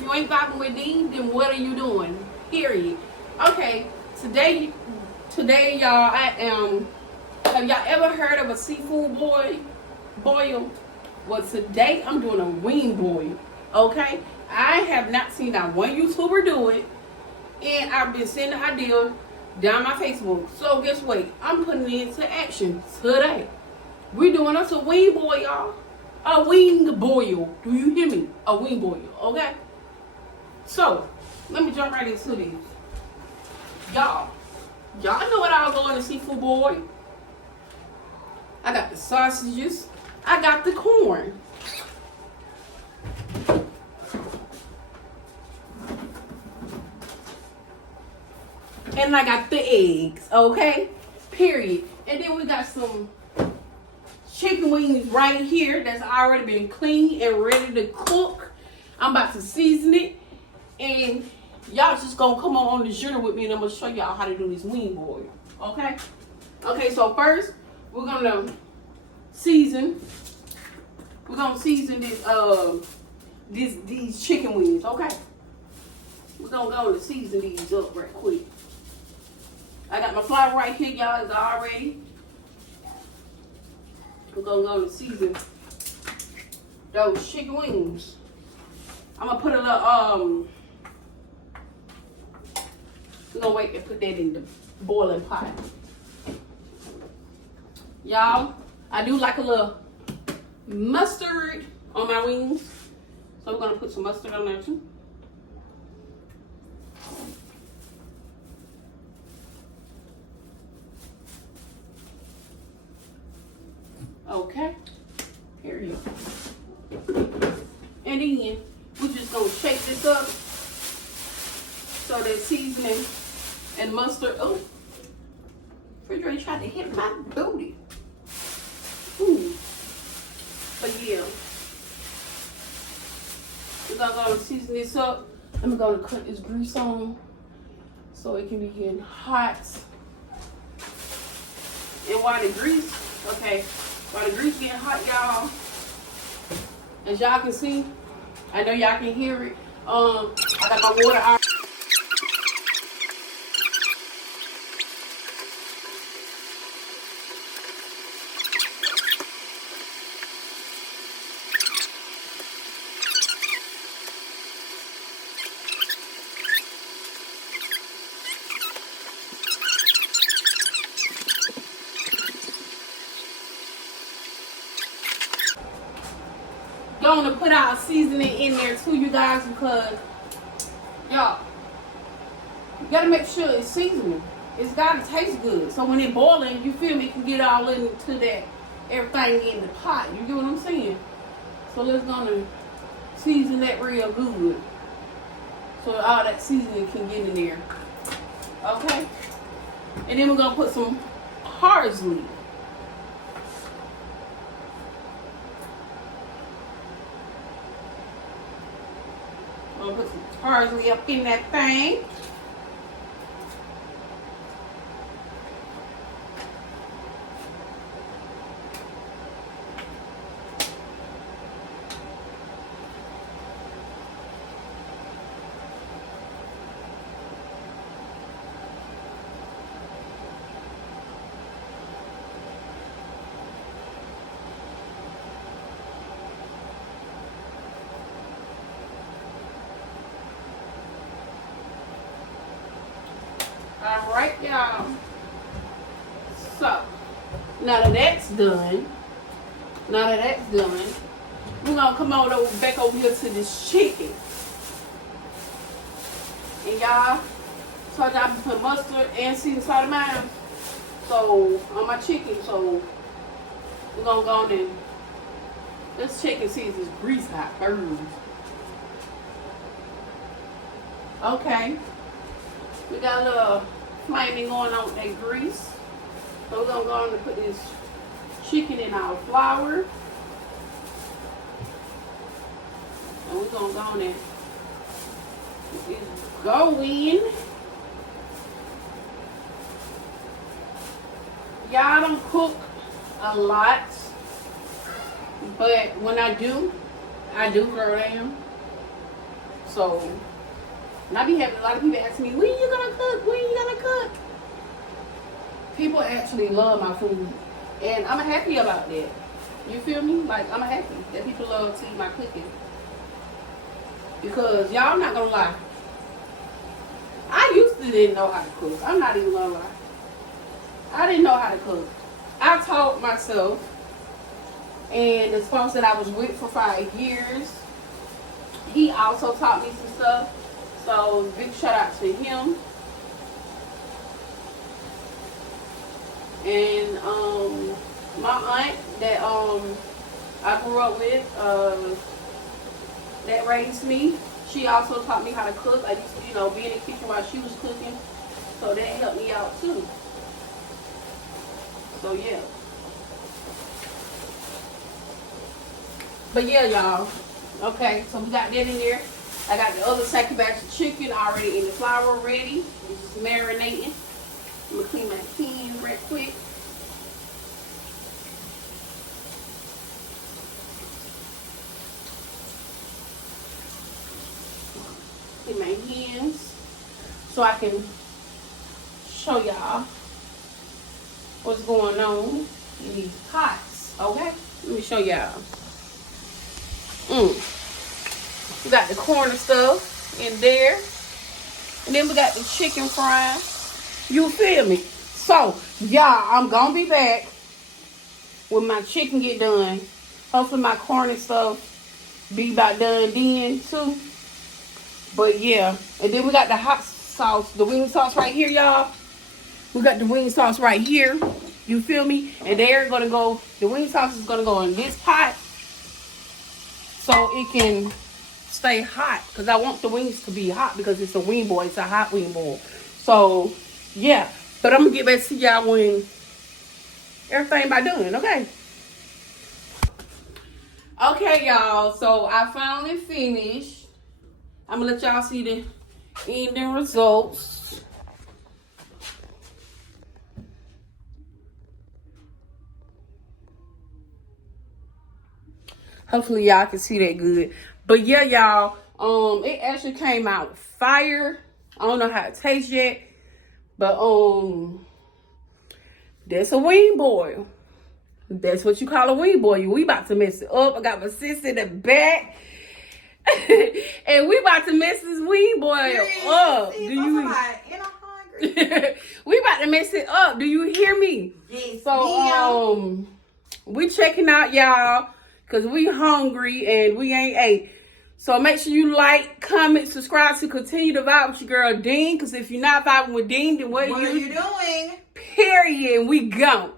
If you ain't vibing with D, then what are you doing? Period. Okay, today, y'all, I am. Have y'all ever heard of a seafood boil? Well, today I'm doing a wing boil. Okay, I have not seen that one YouTuber do it, and I've been seeing the idea down my Facebook. So guess what? I'm putting it into action today. We're doing us a wing boil, y'all. A wing boil. Do you hear me? A wing boil. Okay. So let me jump right into these. Y'all know what I'll go in a seafood boil? I got the sausages. I got the corn. And I got the eggs, okay? Period. And then we got some chicken wings right here that's already been cleaned and ready to cook. I'm about to season it. And y'all just gonna come on this journey with me and I'm gonna show y'all how to do this wing boil, okay? Okay, so first we're gonna season. We're gonna season these chicken wings, okay? We're gonna go and season these up right quick. I got my flour right here, y'all. It's all ready. We're gonna go and season those chicken wings. I'm gonna put a little we're gonna wait and put that in the boiling pot. Y'all, I do like a little mustard on my wings. So we're gonna put some mustard on there too. Okay, period. And then we're just gonna shake this up so that seasoning and mustard. Oh, refrigerator tried to hit my booty. Ooh. But yeah, we're gonna go and season this up. I'm gonna cut this grease on so it can be getting hot. And while the grease, while the grease getting hot, y'all, as y'all can see, I know y'all can hear it. I got my water out. Going to put our seasoning in there too, you guys, because y'all, you gotta make sure it's seasoning. It's gotta taste good. So when it's boiling, you feel me, it can get all into that everything in the pot. You get what I'm saying? So let's gonna season that real good, so all that seasoning can get in there. Okay, and then we're gonna put some parsley. I'm gonna put some parsley up in that thing. All right, y'all. So now that that's done, we're gonna come on back over here to this chicken. And y'all, so I got to put mustard and season salt of mine. So on my chicken, so we're gonna go on and let's check and see if this grease hot first. Okay. We got a little flaming going on with that grease. So we're gonna go on and put this chicken in our flour. And we're gonna go on and go in. Y'all don't cook a lot, but when I do throw down. So, and I be having a lot of people asking me, when you gonna cook? When you gonna cook? People actually love my food. And I'm happy about that. You feel me? Like, I'm happy that people love to eat my cooking. Because y'all not gonna lie. I used to didn't know how to cook. I'm not even gonna lie. I didn't know how to cook. I taught myself. And the sponsor that I was with for 5 years, he also taught me some stuff. So big shout out to him. And my aunt that I grew up with, that raised me, she also taught me how to cook. I used to, be in the kitchen while she was cooking. So that helped me out too. So yeah. But yeah, y'all. Okay, so we got that in there. I got the other second batch of chicken already in the flour ready. It's just marinating. I'm gonna clean my pan real quick. Clean my hands so I can show y'all what's going on in these pots. Okay, let me show y'all. We got the corn and stuff in there. And then we got the chicken frying. You feel me? So, y'all, I'm going to be back when my chicken get done. Hopefully my corn and stuff be about done then, too. But, yeah. And then we got the hot sauce, the wing sauce right here, y'all. We got the wing sauce right here. You feel me? And they're going to go, the wing sauce is going to go in this pot. So it can stay hot, because I want the wings to be hot because it's a wing boil. It's a hot wing boil. So yeah, but I'm gonna get back to y'all when everything by done. Okay, y'all. So I finally finished. I'm gonna let y'all see the ending results. Hopefully y'all can see that good. But yeah, y'all, it actually came out fire. I don't know how it tastes yet. But that's a wing boil. That's what you call a wing boil. We about to mess it up. I got my sis in the back. And we about to mess this wing boil up. Do you hungry? We about to mess it up. Do you hear me? Yes. So we checking out, y'all. Because we hungry and we ain't ate. So make sure you like, comment, subscribe to continue to vibe with your girl, Dean. Because if you're not vibing with Dean, then what are you doing? Period. We go.